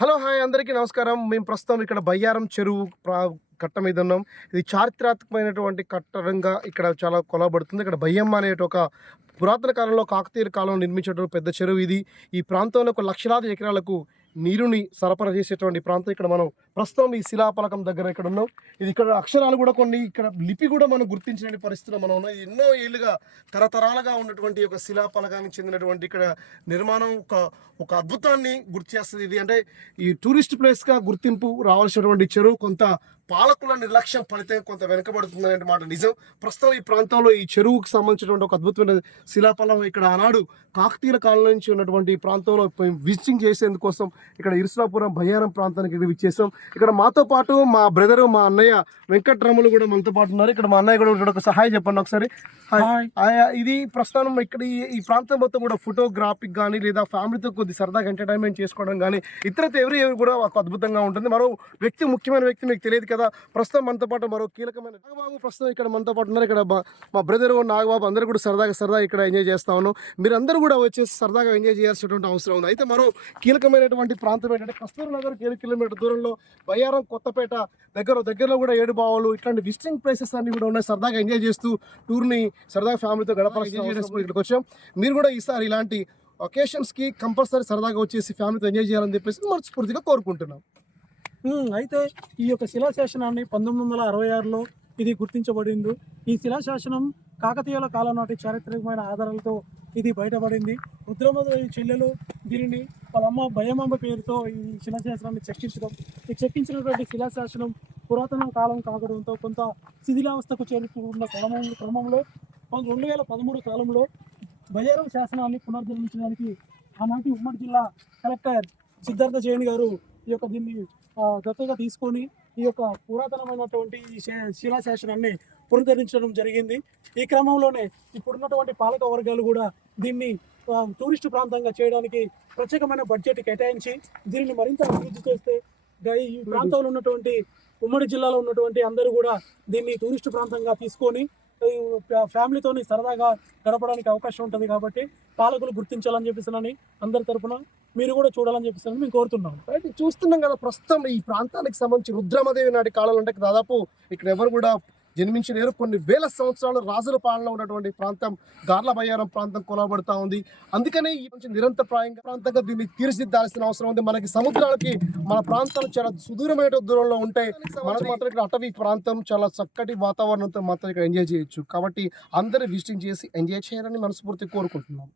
Hello! Hi అందరికీ నమస్కారం. మేము ప్రస్తుతం ఇక్కడ బయ్యారం చెరువు కట్ట మీద ఉన్నాం. ఇది చారిత్రాత్మకమైనటువంటి కట్టడంగా ఇక్కడ చాలా కొలవబడుతుంది. ఇక్కడ బయ్యమ్మ అనే ఒక పురాతన కాలంలో కాకతీయుల కాలంలో నిర్మించినటువంటి పెద్ద చెరువు ఇది. ఈ ప్రాంతంలో ఒక లక్షలాది ఎకరాలకు నీరుని సరఫరా చేసేటువంటి ప్రాంతం. ఇక్కడ మనం ప్రస్తుతం ఈ శిలాఫలకం దగ్గర ఇక్కడ ఉన్నాం. ఇది ఇక్కడ అక్షరాలు కూడా కొన్ని ఇక్కడ లిపి కూడా మనం గుర్తించిన పరిస్థితిలో మనం ఉన్నాం. ఎన్నో ఏళ్ళుగా తరతరాలుగా ఉన్నటువంటి ఒక శిలాఫలకానికి చెందినటువంటి ఇక్కడ నిర్మాణం ఒక అద్భుతాన్ని గుర్తు చేస్తుంది. ఇది అంటే ఈ టూరిస్ట్ ప్లేస్గా గుర్తింపు రావాల్సినటువంటి చెరువు కొంత పాలకుల నిర్లక్ష్యం ఫలితంగా కొంత వెనుకబడుతుందనే మాట నిజం. ప్రస్తుతం ఈ ప్రాంతంలో ఈ చెరువుకు సంబంధించినటువంటి ఒక అద్భుతమైన శిలాఫలం ఇక్కడ ఆనాడు కాకతీయుల కాలం నుంచి ఉన్నటువంటి ప్రాంతంలో విజిటింగ్ చేసేందుకోసం ఇక్కడ ఇరుసులాపురం బయ్యారం ప్రాంతానికి విచ్చేసాం. ఇక్కడ మాతో పాటు మా బ్రదరు మా అన్నయ్య వెంకట్రాములు కూడా మనతో పాటు ఉన్నారు. ఇక్కడ మా అన్నయ్య కూడా ఒక సహాయం చెప్పండి ఒకసారి. ఇది ప్రస్తుతం ఇక్కడ ఈ ప్రాంతం మొత్తం కూడా ఫోటోగ్రాఫిక్ కానీ లేదా ఫ్యామిలీతో కొద్ది సరదాగా ఎంటర్టైన్మెంట్ చేసుకోవడం కానీ ఇతరత ఎవరు కూడా ఒక అద్భుతంగా ఉంటుంది. మరో వ్యక్తి ముఖ్యమైన వ్యక్తి మీకు తెలియదు కదా, ప్రస్తుతం మనతో పాటు మరో కీలకమైన నాగబాబు ప్రస్తుతం ఇక్కడ మనతో పాటు ఉన్నారు. ఇక్కడ మా బ్రదరు నాగబాబు అందరూ కూడా సరదాగా ఇక్కడ ఎంజాయ్ చేస్తా ఉన్నాం. మీరు అందరూ కూడా వచ్చేసి సరదాగా ఎంజాయ్ చేయాల్సినటువంటి అవసరం ఉంది. అయితే మరో కీలకమైనటువంటి ప్రాంతం ఏంటంటే కస్తూరి నగర్ 7 కిలోమీటర్ దూరంలో బయ్యారం కొత్తపేట దగ్గరలో కూడా 7 బావులు ఇట్లాంటి విజిటింగ్ ప్లేసెస్ అన్ని కూడా ఉన్నాయి. సరదాగా ఎంజాయ్ చేస్తూ టూర్ని సరదాగా ఫ్యామిలీతో గడపాల్సిన ఇక్కడికి వచ్చాం. మీరు కూడా ఈసారి ఇలాంటి ఒకేషన్స్కి కంపల్సరీ సరదాగా వచ్చేసి ఫ్యామిలీతో ఎంజాయ్ చేయాలని చెప్పేసి మనస్ఫూర్తిగా కోరుకుంటున్నాం. అయితే ఈ యొక్క శిలాశాసనాన్ని 1966లో ఇది గుర్తించబడింది. ఈ శిలాశాసనం కాకతీయుల కాలం నాటి చారిత్రకమైన ఆధారాలతో ఇది బయటపడింది. రుద్రమదేవి చెల్లెలు దీనిని వాళ్ళ అమ్మ భయమాంబ పేరుతో ఈ శిలాశాసనాన్ని చెక్కించడం. ఈ చెక్కించినటువంటి శిలాశాసనం పురాతన కాలం కావడంతో కొంత శిథిలావస్థకు చేరుకున్న క్రమంలో 2013 కాలంలో బయ్యారం శాసనాన్ని పునరుద్ధరించడానికి ఆనాటి ఉమ్మడి జిల్లా కలెక్టర్ సిద్ధార్థ జైన్ గారు ఈ యొక్క దీన్ని దత్తగా తీసుకొని ఈ యొక్క పురాతనమైనటువంటి ఈ శిలాశాసనాన్ని పునరుద్ధరించడం జరిగింది. ఈ క్రమంలోనే ఇప్పుడున్నటువంటి పాలక వర్గాలు కూడా దీన్ని టూరిస్టు ప్రాంతంగా చేయడానికి ప్రత్యేకమైన బడ్జెట్ కేటాయించి దీనిని మరింత అభివృద్ధి చేస్తే ఈ ప్రాంతంలో ఉన్నటువంటి ఉమ్మడి జిల్లాలో ఉన్నటువంటి అందరూ కూడా దీన్ని టూరిస్టు ప్రాంతంగా తీసుకొని ఫ్యామిలీతోని సరదాగా గడపడానికి అవకాశం ఉంటుంది. కాబట్టి పాలకులు గుర్తించాలని చెప్పేసి అందరి తరఫున మీరు కూడా చూడాలని చెప్పేసి మేము కోరుతున్నాం. రైట్, చూస్తున్నాం కదా ప్రస్తుతం ఈ ప్రాంతానికి సంబంధించి రుద్రమదేవి నాటి కాలంలో అంటే దాదాపు ఇక్కడ ఎవరు కూడా జన్మించలేరు. కొన్ని వేల సంవత్సరాలు రాజుల పాలనలో ఉన్నటువంటి ప్రాంతం గార్ల బయ్యారం ప్రాంతం కొలవబడుతూ ఉంది. అందుకనే ఈ నిరంతరప్రాయంగా ప్రాంతంగా దీన్ని తీర్చిదిద్దాల్సిన అవసరం ఉంది. మనకి సముద్రాలకి మన ప్రాంతాలు చాలా సుదూరమైన దూరంలో ఉంటాయి. మనకు మాత్రం ఇక్కడ అటవీ ప్రాంతం చాలా చక్కటి వాతావరణంతో మాత్రం ఇక్కడ ఎంజాయ్ చేయొచ్చు. కాబట్టి అందరూ విజిటింగ్ చేసి ఎంజాయ్ చేయాలని మనస్ఫూర్తిగా కోరుకుంటున్నాం.